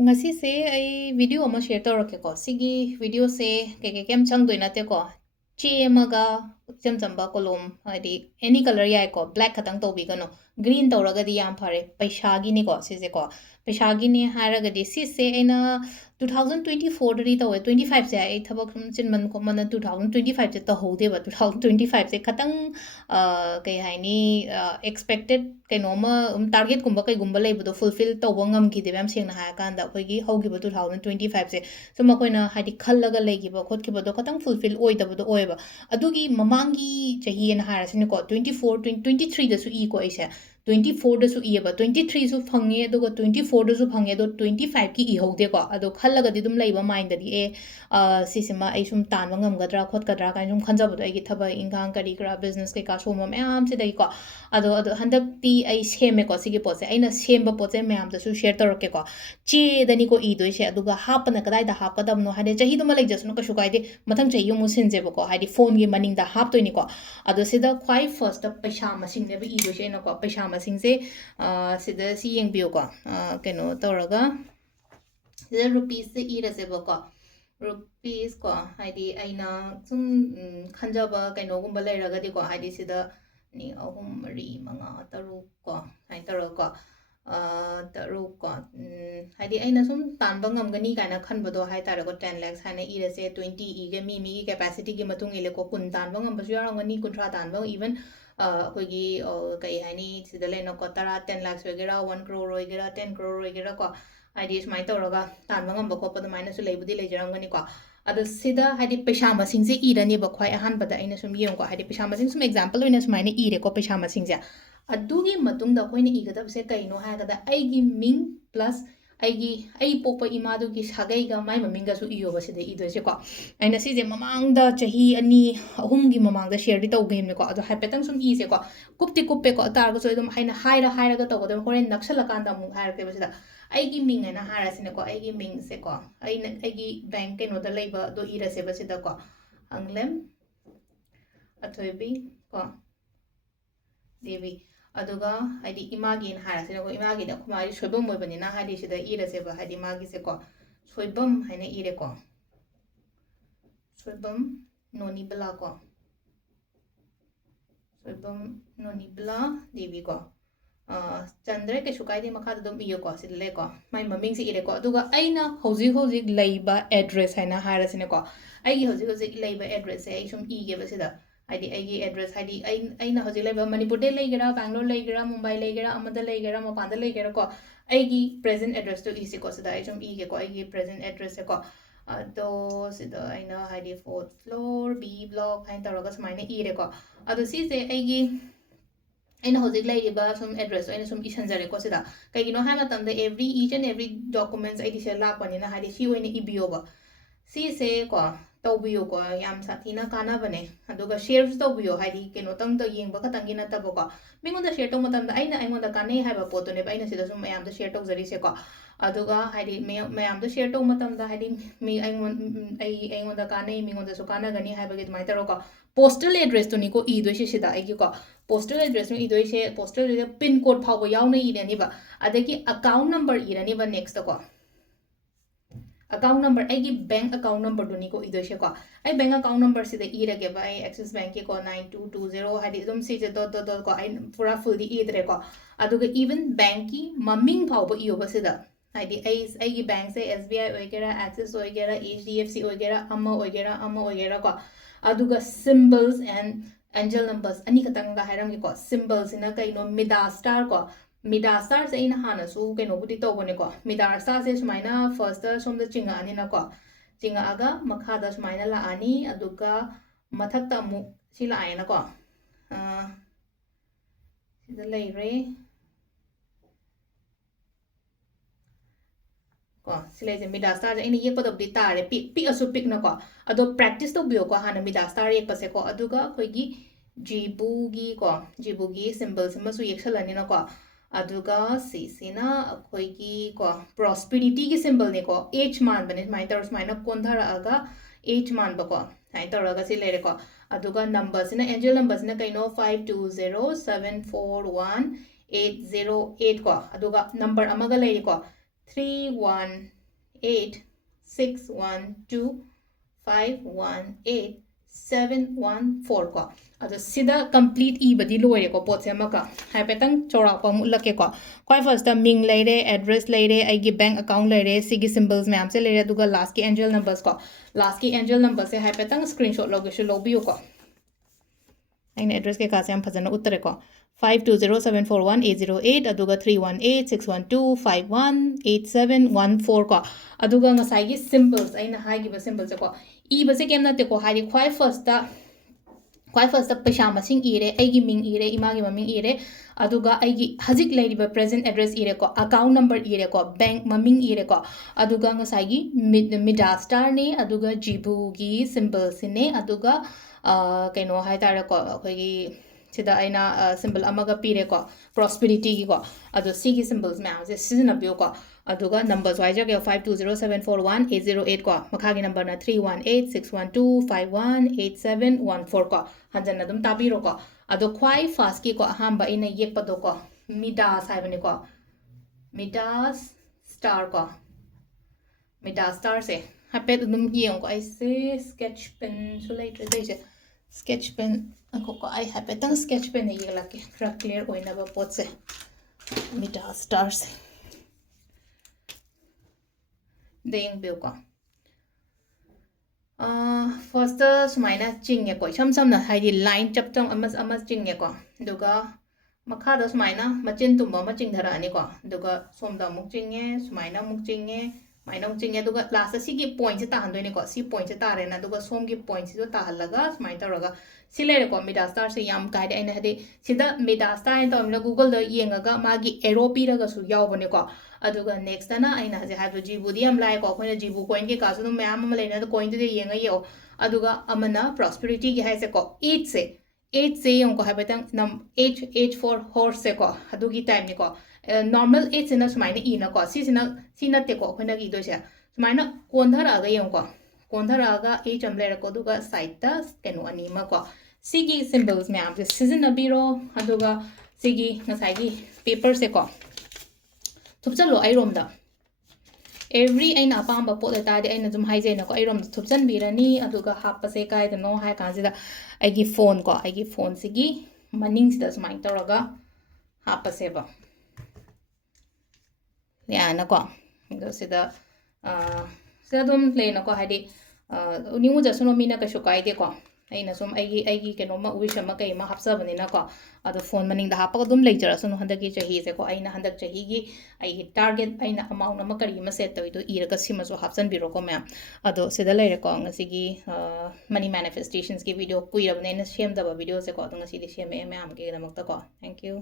Ngasi se ai video ama share tawrake ko sigi video se ke kem changdoi nate ko che amaga chamba kolom hadi any color yai ko black khatang tobi gano green tawraga di yam phare paisa gi ni ko sise ko paisa gi ni haraga di sise aina 2024 dari tawe 25 se ai thabak chin man ko mana 2025 se ta hode ba 2025 se khatang kai haini expected kainoma target kumba kai gumba leibado fulfill tawba ngamkide bam sengna ha kanda khoigi hogiba 2025 se so makoina hadi khallaga leigiba khotkibado khatang fulfill oidabado oiba adugi mamangi chahi na harasine ko 24 23 da su e ko aise 24 da su e ba 23 su phange aduga 24 da su phange do 25 ki e hode ko ado khallaga di dum leiba mind da di sisima ai sum tanwa ngamgadra khotkadra kan sum khanjabado ai gi thaba ingang kari kra business kai ka soma mayam se dai ko ado handak ti ai seme ko sigi pose aina semba pose mayam da su share torake ko che dani ko e doi se aduga hapana kadai da hapkadam no hade chahi dum lai jasno ka shukai de mathang chahi mu sinje ko hadi phone gi maning da hap toini ko ado sida khwai first paisa masing ne ba e doi se na ko paisa masing se sida si yeng bio ko keno toraga sida rupees se e rase ba ko rupees ko hadi aina sum khanjaba keno gumba leiraga di ko hadi sida ni ahum mari manga taruk ko hai taruk ko taruk ko hadi aina sum tanba ngamgani kana khanbado hai tara ko 10 lakhs hana irase 20 ige mi gi capacity gi matung ile ko kun tanba ngam basu yarangani kuntra tanba even koigi kai hani sida lena ko tara 10 lakhs wagera 1 crore wagera 10 crore wagera ko hadi smai tawraga tanba ngam ba ko pa maina su leibudi lejarangani ko ado sida hadi paisa masing se irani ba khwai ahan bada aina sum yeng ko hadi paisa masing sum example oina sumaina ire ko paisa masing ja adugi matung da koina igadab se kaino ha gada aigi ming plus aigi ai popa imadu gi sagai ga mai maming ga su iyo ba se de ido se ko aina si je mamang da chahi ani ahum gi mamang da share di taw game ne ko ado hapetang sum i se ko kupti kuppe ko tar ko so idum haina haira ga taw ko dem horen nakshala kan da mu hair ke ba se da aigi ming ana harasine ko aigi ming se ko aigi bank ke no da leiba do ira se ba se da ko anglem athoibi ko devi aduga hadi imagi na harasine ko imagi da kumari soibam moi bani na hadi se da ira se ba hadi magi se ko soibam haina ire ko soibam noni bla ko soibam noni bla devi ko Chandra ke shukai di makha dum iyo ko sil le ko mai maming si ire ko aduga aina hoji leiba address haina harasine ko ai gi hoji leiba address ai sum e ge basida hadi ai gi address hadi aina hoji leiba manipur de leigera bangalore leigera mumbai leigera amada leigera mapanda leigera ko ai gi present address to isi ko sida ai sum e ge ko ai gi present address ko ado sida aina hadi 4th floor b block hain taraga smaina ire ko ado si se ai gi aina hojik lairiba sum address aina sum isanjare ko sida kaigino ha matam da every each and every documents ai dise lakpani na hadi si oina ibioba si se ko tawbiyo ko yam sathina kana bane aduga shares tawbiyo hadi keno tang da yengba khatang gi nata ko mingon da share to matam da aina aingon da kanai haiba poto ne aina sida sum ayam da share to jari se ko aduga hadi mayam da share to matam da hadi mi aingon da kanai mingon da su kana gani haiba gi mai taro ko postal address to ni ko i do sida ai gi ko postal address no i do se postal pin code phawo yaw na i ne ba adagi account number i ne ba next ko account number ai bank account number do ni ko ido she ko ai bank account number si de i rage ba ai access bank ke ko 9220 hadi dum si je dot ko ai pura full di i dre ko aduga even bank ki maming phau ba i ba si da hadi ai gi bank se SBI oigera access oigera HDFC oigera amma oigera ko aduga symbols and angel numbers ani katang ga hairam ko symbols ina kai no mida star ko Mida star se ina hana su ke no budi to bone ko Mida star se sumaina first som da chinga ani na ko chinga aga makha da sumaina la ani aduga mathak ta mu sila ai na ko sida lei re ko sile je Mida star je ina ye ko da budi tare pi asu pik na ko ado practice to bio ko hana Mida star ye pase ko aduga khoi gi jibu gi symbol sima su yek salani na ko aduga sina khoi gi ko prosperity gi symbol ne ko h man bane mai tar smaina kondhara aga h man ba ko hai tar aga si lere ko aduga numbers na angel numbers na kaino 520741 808 ko aduga number amaga lere ko 3186125187114 ko ado sida complete ibadi loire ko pot se maka haipetang chora pa mulake ko koi first ta ming leire address leire aigi bank account leire sigi symbols ma'am se leire duga last ki angel numbers ko last ki angel number se haipetang screenshot logishu lobiyo ko aina address ke ka se am phajana uttare ko 52074180 aduga 3186125187114 ko aduga ngasai gi symbols aina hai gi ba symbols ko e ba se kem na te ko hai khwai first ta paisa masing ire aigi ming ire imagi maming ire aduga aigi hajik leiriba present address ire ko account number ire ko bank maming ire ko aduga ngasai gi mida star ne aduga jibu gi symbols ne aduga kaino hai tare ko khoi sida aina symbol amaga pire ko prosperity gi ko adu sigi symbols ma'am se season abyo ko aduga numbers wise ke 52074180 ko makhagi number na 3186125187114 ko hanjan adum tabiro ko adu khwai fast ki ko ahamba ina yekpado ko midas haibani ko midas star se hapet dum yeng ko ai se sketch pen so later dai sketch pen ako ko ai hapetang sketch pen ye lake khra clear oina ba pot se midas star se deng biu ko first sumaina chingye ko sam na haidi line chap chang amas chingye ko duga makha da sumaina machin tumba ma chingdhara ani ko duga somda muk chingye sumaina muk chingye mainong chingye duga last si gi point ta handoi ni ko si point ta re na duga som gi point si ta halaga smai ta roga silere ko mida star se yam guide aina hade sida mida star to amna google da yengaga magi arrow piraga su yaw bane ko aduga next na aina haje hadu jibu di am lai ko khoina jibu coin ke ka su no ma'am am leina coin de yenga yo aduga amana prosperity gi haise ko 8 se yong ko habetang nam h for horse se ko adugi time ni ko normal 8 sina sumaina ina ko si na te ko khoina gi do se sumaina kondhara ga yong ko kondhara ga h am lera ko duga side ta kenu anima ko sigi symbols me am season abiro aduga sigi ngasai gi paper se ko thupchalo ai rom da every aina apamba pot ta de aina zum haije na ko ai rom thupchan birani aduga happa se kai da no hai kan sida ai gi phone sigi maning sida sumain toraga happa se ba ya na ko do sida dum le na ko haidi ningu ja suno mina ka shukai de ko aina sum aigi keno ma wish ma kai ma hapsa bani na ko adu phone maning da happa dum lecture suno handaki chahi se ko aina handak chahi gi ai target aina amount ma kari ma set to ira ka sima so hapsan biro ko ma'am adu sida le ko ngasi gi money manifestations ki video kuira bane na shem da video se ko ngasi di shem ma'am ki namak ta ko thank you